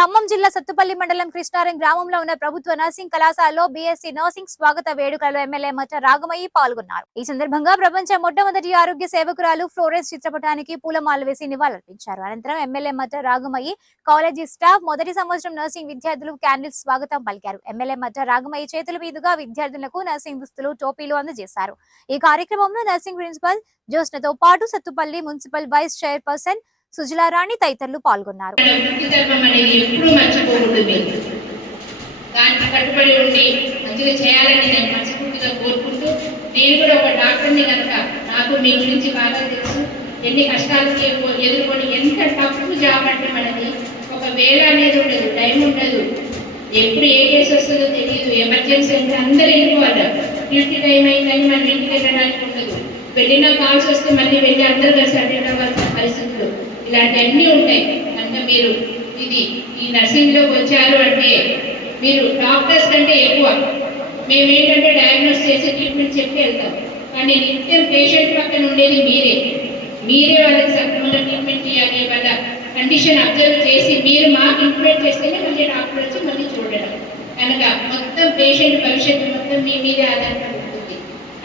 ఖమ్మం జిల్లా సత్తుపల్లి మండలం కృష్ణారం గ్రామంలో ఉన్న ప్రభుత్వ నర్సింగ్ కళాశాలలో బీఎస్సీ నర్సింగ్ స్వాగత వేడుకలలో ఎమ్మెల్యే మట్ట రాగమయ్యి పాల్గొన్నారు. ఈ సందర్భంగా ప్రపంచ మొట్టమొదటి ఆరోగ్య సేవకురాలు ఫ్లోరెన్స్ చిత్రపటానికి పూలమాల వేసి నివాళులర్పించారు. అనంతరం ఎమ్మెల్యే మట్ట రాగమయ్యి కాలేజీ స్టాఫ్, మొదటి సంవత్సరం నర్సింగ్ విద్యార్థులు క్యాండిల్ స్వాగతం పలికారు. ఎమ్మెల్యే మట్ట రాగమయ్యి చేతుల మీదుగా విద్యార్థులకు నర్సింగ్ దుస్తులు, టోపీలు అందజేశారు. ఈ కార్యక్రమంలో నర్సింగ్ ప్రిన్సిపల్ జోస్నతో పాటు సత్తుపల్లి మున్సిపల్ వైస్ చైర్పర్సన్ సుజలారాణి తదితరులు పాల్గొన్నారు. దానికి కట్టుబడి ఉండి మంచిగా చేయాలని నేను మనస్ఫూర్తిగా కోరుకుంటూ, నేను కూడా ఒక డాక్టర్ని కనుక నాకు మీ గురించి బాగా తెలుసు. ఎన్ని కష్టాలకి ఎదుర్కొని, ఎంత టఫ్ జాబ్ అంటే మనది ఒక వేళ అనేది ఉండదు, టైం ఉండదు, ఎప్పుడు ఏ కేసు వస్తుందో తెలియదు. ఎమర్జెన్సీ అంటే అందరూ వెళ్ళిపోవాలి, డ్యూటీ టైం అయిందని మనం ఇంటికి వెళ్ళడానికి ఉండదు. వెళ్ళిన కాల్స్ వస్తే మళ్ళీ వెళ్ళి అందరూ కలిసి అటెండ్ అవ్వాల్సిన పరిస్థితులు ఇలాంటివన్నీ ఉంటాయి. కనుక మీరు ఈ నర్సింగ్లోకి వచ్చారు అంటే మీరు డాక్టర్స్ కంటే ఎక్కువ. మేమేంటంటే డయాగ్నోస్ చేసి ట్రీట్మెంట్ చెప్పి వెళ్తాం, కానీ నిత్యం పేషెంట్ పక్కన ఉండేది మీరే వాళ్ళకి సక్రమంగా ట్రీట్మెంట్ చేయాలి. వాళ్ళ కండిషన్ అబ్జర్వ్ చేసి మీరు మాకు ఇంప్లిమెంట్ చేస్తేనే మళ్ళీ డాక్టర్ వచ్చి మళ్ళీ చూడడం. కనుక మొత్తం పేషెంట్ భవిష్యత్తు మొత్తం మీ మీదే ఆధారపడి ఉంటుంది.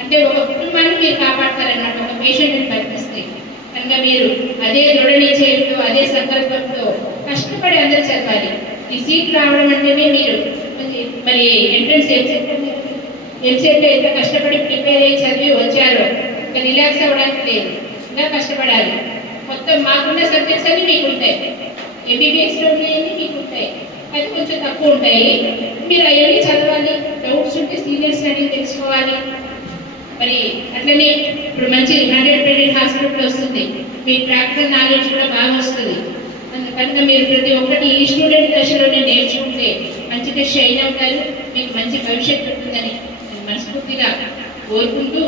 అంటే ఒక కుటుంబాన్ని మీరు కాపాడతారన్నమాట, ఒక పేషెంట్ని బతికిస్తే. కనుక మీరు అదే దృఢ నిశ్చయంతో, అదే సంకల్పంతో కష్టపడి అందరూ చదవాలి. ఈ సీట్ రావడం అంటేనే మీరు మరి ఎంట్రన్స్ ఎంసెట్లో ఎంత కష్టపడి ప్రిపేర్ అయ్యి చదివి వచ్చారో ఇంకా రిలాక్స్ అవ్వడానికి లేదు, ఇంకా కష్టపడాలి. మొత్తం మాకున్న సబ్జెక్ట్స్ అన్ని మీకు ఉంటాయి, ఎంబీబీఎస్లో ఉన్నాయని మీకు ఉంటాయి, అది కొంచెం తక్కువ ఉంటాయి. మీరు అవన్నీ చదవాలి, డౌట్స్ ఉంటే సీనియర్స్ అని తెలుసుకోవాలి. మరి అట్లనే ఇప్పుడు మంచి 100 హాస్పిటల్ వస్తుంది, మీ ప్రాక్టికల్ నాలెడ్జ్ కూడా బాగా వస్తుంది. కనుక మీరు ప్రతి ఒక్కటి ఈ స్టూడెంట్ దశలోనే నేర్చుకుంటే మంచిగా షైన్ అవుతారు, మీకు మంచి భవిష్యత్తు ఉంటుందని నేను మనస్ఫూర్తిగా కోరుకుంటూ,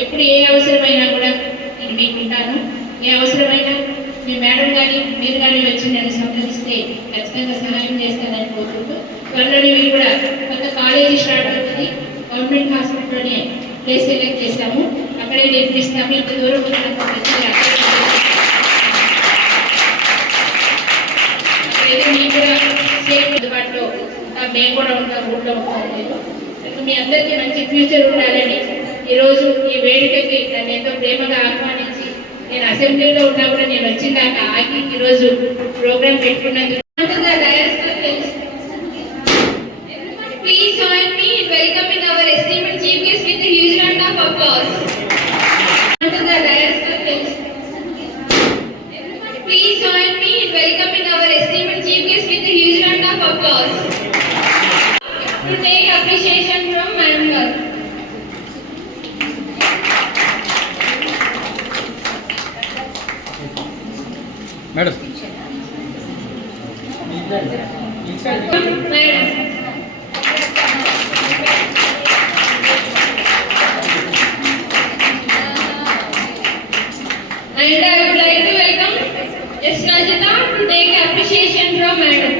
ఎప్పుడు ఏ అవసరమైనా కూడా నేను మీకు ఉంటాను. ఏ అవసరమైనా మీ మేడం కానీ మీరు కానీ వచ్చి నన్ను సంప్రదిస్తే ఖచ్చితంగా సహాయం చేస్తానని కోరుకుంటూ, త్వరలోనే మీరు కూడా కొత్త కాలేజీ స్టార్ట్ అవుతుంది. గవర్నమెంట్ హాస్పిటల్లోనే ప్లేస్ సెలెక్ట్ చేస్తాము, అక్కడే నేర్పిస్తాము. ఇంత దూరం మీకు కూడా సేఫ్ అందుబాటులో మేము కూడా ఉంటాం, ఊళ్ళో ఉంటాం. మీ అందరికీ మంచి ఫ్యూచర్ ఉండాలని ఈరోజు ఈ వేడుకకి నన్ను ఎంతో ప్రేమగా ఆహ్వానించి, నేను అసెంబ్లీలో ఉన్నా కూడా నేను వచ్చిందాక ఆగి ఈరోజు programme పెట్టుకున్నందుకు Please join me in welcoming our esteemed chief guest with a huge round of applause. Please join me in welcoming our esteemed chief guest with a huge round of applause. To take appreciation from Madam Garu. Madam. Madam. And I would like to welcome S. Rajita to take appreciation from Madam.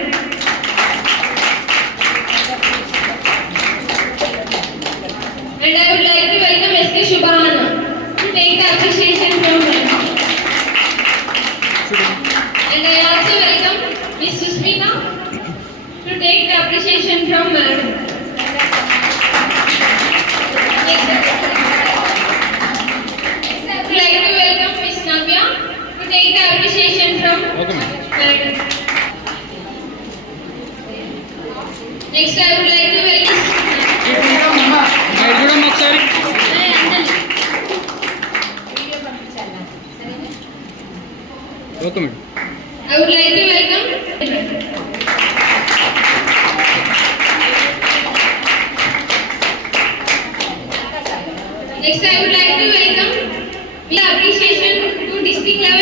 And I would like to welcome S. K. Shubhana to take the appreciation from Madam. And I also welcome Ms. Susmita to take the appreciation from Madam. Take the appreciation from Madam. Next, I would like to welcome. I would like to welcome. Next, I would like to welcome the appreciation to district level.